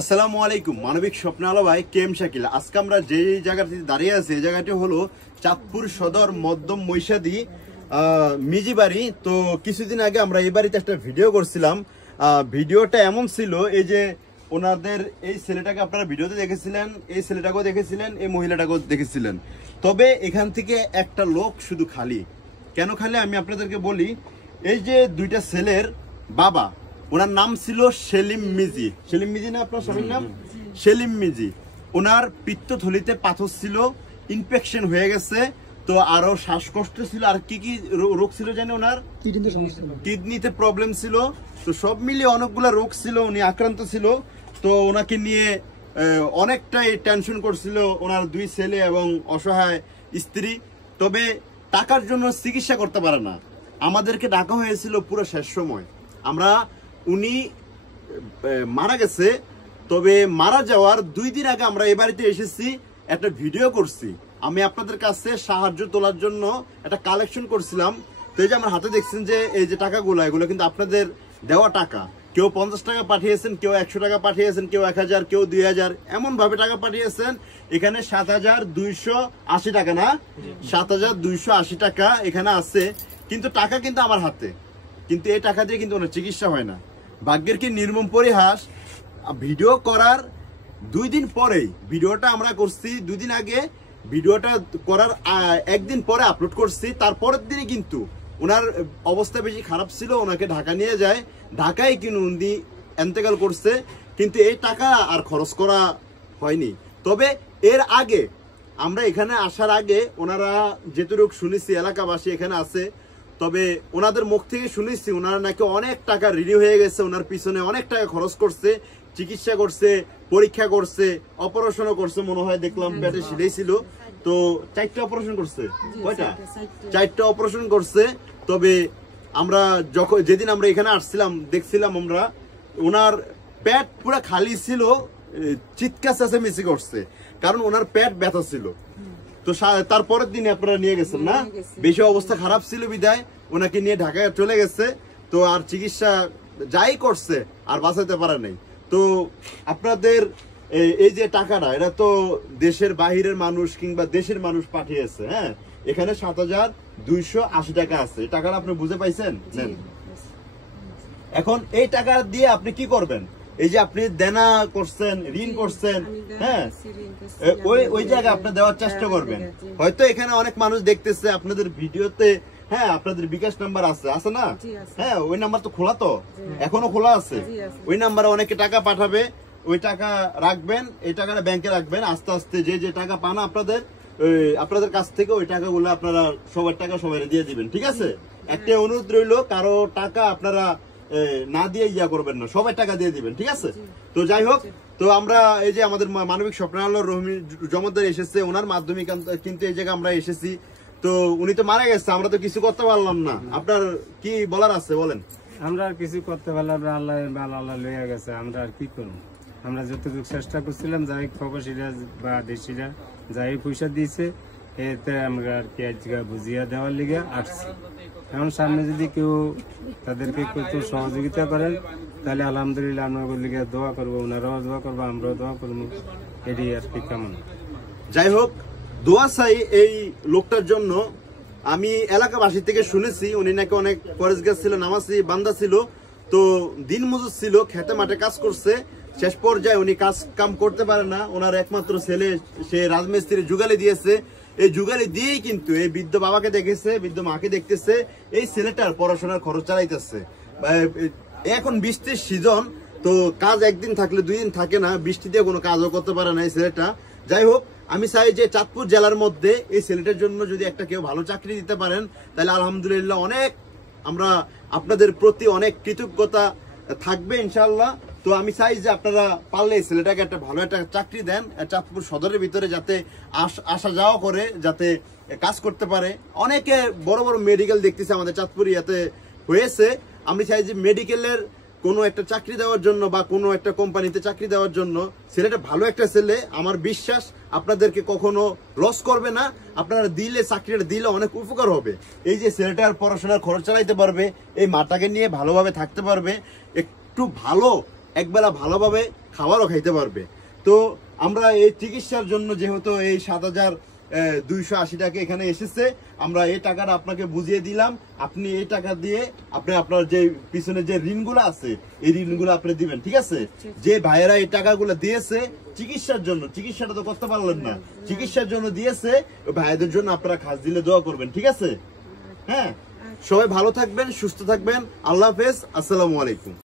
আসসালামু আলাইকুম। মানবিক স্বপ্নালো ভাই কেম শাকিল। আজকে আমরা যে জায়গাটি দাঁড়িয়ে আছি এই জায়গাটি হলো চাঁদপুর সদর মধ্যম মহিষাদী মিজি বাড়ি। তো কিছুদিন আগে আমরা এই বাড়িতে একটা ভিডিও করছিলাম। ভিডিওটা এমন ছিল, এই যে ওনাদের এই ছেলেটাকে আপনারা ভিডিওতে দেখেছিলেন, এই ছেলেটাকেও দেখেছিলেন, এই মহিলাটাকেও দেখেছিলেন। তবে এখান থেকে একটা লোক শুধু খালি। কেন খালি আমি আপনাদেরকে বলি। এই যে দুইটা ছেলের বাবা, ওনার নাম ছিল সেলিম মিজি। সেলিম মিজি না আপনার স্বামীর নাম? সেলিম মিজি। ওনার পিত্তথলিতে পাথর ছিল, ইনফেকশন হয়ে গেছে। তো আরো শ্বাসকষ্ট ছিল, আর কি কি রোগ ছিল জানি ওনার? কিডনিতে প্রবলেম ছিল। তো সব মিলিয়ে অনেকগুলো রোগ ছিল, উনি আক্রান্ত ছিল। তো ওনাকে নিয়ে অনেকটাই টেনশন করছিল ওনার দুই ছেলে এবং অসহায় স্ত্রী। তবে টাকার জন্য চিকিৎসা করতে পারে না। আমাদেরকে ডাকা হয়েছিল পুরো শেষ সময়। উনি মারা গেছে, তবে মারা যাওয়ার 2 দিন আগে আমরা এই বাড়িতে এসেছি, একটা ভিডিও করছি। আমি আপনাদের কাছে সাহায্য তোলার জন্য একটা কালেকশন করছিলাম। তো এই যে আমার হাতে দেখছেন যে এই যে টাকাগুলো, এগুলো কিন্তু আপনাদের দেওয়া টাকা। কেউ 50 টাকা পাঠিয়েছেন, কেউ 100 টাকা পাঠিয়েছেন, কেউ 1000, কেউ 2000, এমন ভাবে টাকা পাঠিয়েছেন। এখানে 7280 টাকা, না 7280 টাকা এখানে আছে। কিন্তু টাকা কিন্তু আমার হাতে, কিন্তু এই টাকা দিয়ে কিন্তু ওনার চিকিৎসা হয় না। ভাগ্যের কি নির্মম পরিহাস, ভিডিও করার 2 দিন পরেই, ভিডিওটা আমরা করছি 2 দিন আগে, ভিডিওটা করার 1 দিন পরে আপলোড করছি। তারপরের দিনই কিন্তু ওনার অবস্থা বেশি খারাপ ছিল, ওনাকে ঢাকা নিয়ে যায়। ঢাকায় কিন্তু উনি এন্তেকাল করছে, কিন্তু এই টাকা আর খরচ করা হয়নি। তবে এর আগে আমরা এখানে আসার আগে ওনারা যেটুকু শুনেছি, এলাকাবাসী এখানে আছে, তবে ওনাদের মুখ থেকে শুনেছি ওনারা নাকি অনেক টাকা রেডি হয়ে গেছে, ওনার পিছনে অনেক টাকা খরচ করছে, চিকিৎসা করছে, পরীক্ষা করছে, অপারেশনও করছে। মনে হয় দেখলাম পেটে সিলাই ছিল। তো 4টা অপারেশন করছে। কয়টা? 4টা অপারেশন করছে। তবে আমরা যেদিন আমরা এখানে আসছিলাম, দেখছিলাম আমরা ওনার পেট পুরো খালি ছিল, চিৎকার চেঁচামেচি করছে, কারণ ওনার পেট ব্যথা ছিল। তো তারপরের দিনে আপনারা নিয়ে গেছেন না? বেশি অবস্থা খারাপ ছিল বিদায় ওনাকে নিয়ে ঢাকায় চলে গেছে। তো আর চিকিৎসা যাই করছে আর বাঁচাতে পারে নাই। তো আপনাদের এই যে টাকাটা, এটা তো দেশের বাহিরের মানুষ কিংবা দেশের মানুষ পাঠিয়েছে। হ্যাঁ, এখানে 7280 টাকা আছে। টাকাটা আপনি বুঝে পাইছেন? এখন এই টাকা দিয়ে আপনি কি করবেন? এই যে আপনি দেনা করছেন, ঋণ করছেন, হ্যাঁ, ওই জায়গায় আপনি দেওয়ার চেষ্টা করবেন। হয়তো এখানে অনেক মানুষ দেখতেছে আপনাদের ভিডিওতে, হ্যাঁ, আপনাদের বিকাশ নাম্বার আছে না? হ্যাঁ, ওই নাম্বার তো খোলা, তো এখনো খোলা আছে। ওই নাম্বারে অনেকে টাকা পাঠাবে, ওই টাকা রাখবেন, এই টাকাটা ব্যাংকে রাখবেন। আস্তে আস্তে যে টাকা পান আপনাদের কাছ থেকে ওই টাকাগুলো আপনারা সবার টাকা সবাই দিয়ে দিবেন, ঠিক আছে? একটা অনুরোধ রইল, কারো টাকা আপনারা না দিয়ে করবেন না, সবাই টাকা দিয়ে দিবেন, ঠিক আছে? তো যাই হোক, তো আমরা এই যে আমাদের মানবিক স্বপ্নালো রহিম জমদ্দার এসেছে, ওনার মাধ্যমে কিন্তু এই জায়গায় আমরা এসেছি। তো উনি তো মারা গেছে, আমরা তো কিছু করতে পারলাম না। আপনার কি বলার আছে বলেন? আমরা আর কিছু করতে পারলাম না, আল্লাহ লইয়া গেছে, আমরা আর কি করবো? আমরা যতটুকু চেষ্টা করছিলাম, যাই প্রবাসীরা বা দেশিরা যাই পয়সা দিয়েছে, এতে আমরা আর কি আজকে বুঝিয়া দেওয়ার লিগে আসছি। এখন সামনে যদি কেউ তাদেরকে একটু সহযোগিতা করেন, তাহলে আলহামদুলিল্লাহ আমরা লিগে দোয়া করবো, ওনারাও দোয়া করবো, আমরাও দোয়া করবো, এটি আর কি কেমন। যাই হোক, দোয়া চাই এই লোকটার জন্য। আমি এলাকাবাসী থেকে শুনেছি উনি নাকি অনেক পরেজগার ছিল, নামাজি বান্দা ছিল। তো দিন মজুর ছিল, খেতে মাঠে কাজ করছে। শেষ পর্যায়ে উনি কাজ কাম করতে পারে না, ওনার একমাত্র ছেলে সে রাজমিস্ত্রি যুগালি দিয়েছে। এই যুগালি দিয়েই কিন্তু এই বৃদ্ধ বাবাকে দেখেছে, বৃদ্ধ মাকে দেখতেছে, এই ছেলেটার পড়াশোনার খরচ চালাইতেছে। এখন বৃষ্টির সিজন, তো কাজ একদিন থাকলে 2 দিন থাকে না, বৃষ্টি দিয়ে কোনো কাজও করতে পারে না এই ছেলেটা। যাই হোক, আমি চাই যে চাঁদপুর জেলার মধ্যে এই ছেলেটার জন্য যদি একটা কেউ ভালো চাকরি দিতে পারেন, তাহলে আলহামদুলিল্লাহ অনেক আমরা আপনাদের প্রতি অনেক কৃতজ্ঞতা থাকবে ইনশাল্লাহ। তো আমি চাই যে আপনারা পারলে এই ছেলেটাকে একটা ভালো একটা চাকরি দেন, চাঁদপুর সদরের ভিতরে, যাতে আসা যাওয়া করে, যাতে কাজ করতে পারে। অনেকে বড় বড় মেডিকেল দেখতেছে আমাদের চাঁদপুর ইয়াতে হয়েছে। আমি চাই যে মেডিকেলের কোনো একটা চাকরি দেওয়ার জন্য বা কোনো একটা কোম্পানিতে চাকরি দেওয়ার জন্য ছেলেটা ভালো একটা ছেলে। আমার বিশ্বাস আপনাদেরকে কখনো লস করবে না। আপনারা দিলে, চাকরিটা দিলে অনেক উপকার হবে। এই যে ছেলেটার পড়াশোনার খরচ চালাইতে পারবে, এই মাটাকে নিয়ে ভালোভাবে থাকতে পারবে, একটু ভালো একবেলা ভালোভাবে খাবারও খাইতে পারবে। তো আমরা এই চিকিৎসার জন্য যেহেতু এই 7,280 টাকা এখানে এসেছে, আমরা এই টাকাটা আপনাকে বুঝিয়ে দিলাম। আপনি এই টাকা দিয়ে আপনি আপনার যে পিছনে যে ঋণগুলো আছে এই ঋণগুলো আপনি দিবেন, ঠিক আছে? যে ভাইয়েরা এই টাকাগুলো দিয়েছে চিকিৎসার জন্য, চিকিৎসাটা তো করতে পারলেন না, চিকিৎসার জন্য দিয়েছে, ওই ভাইদের জন্য আপনারা খাস দিলে দোয়া করবেন, ঠিক আছে? হ্যাঁ, সবাই ভালো থাকবেন, সুস্থ থাকবেন। আল্লাহ হাফেজ, আসসালামু আলাইকুম।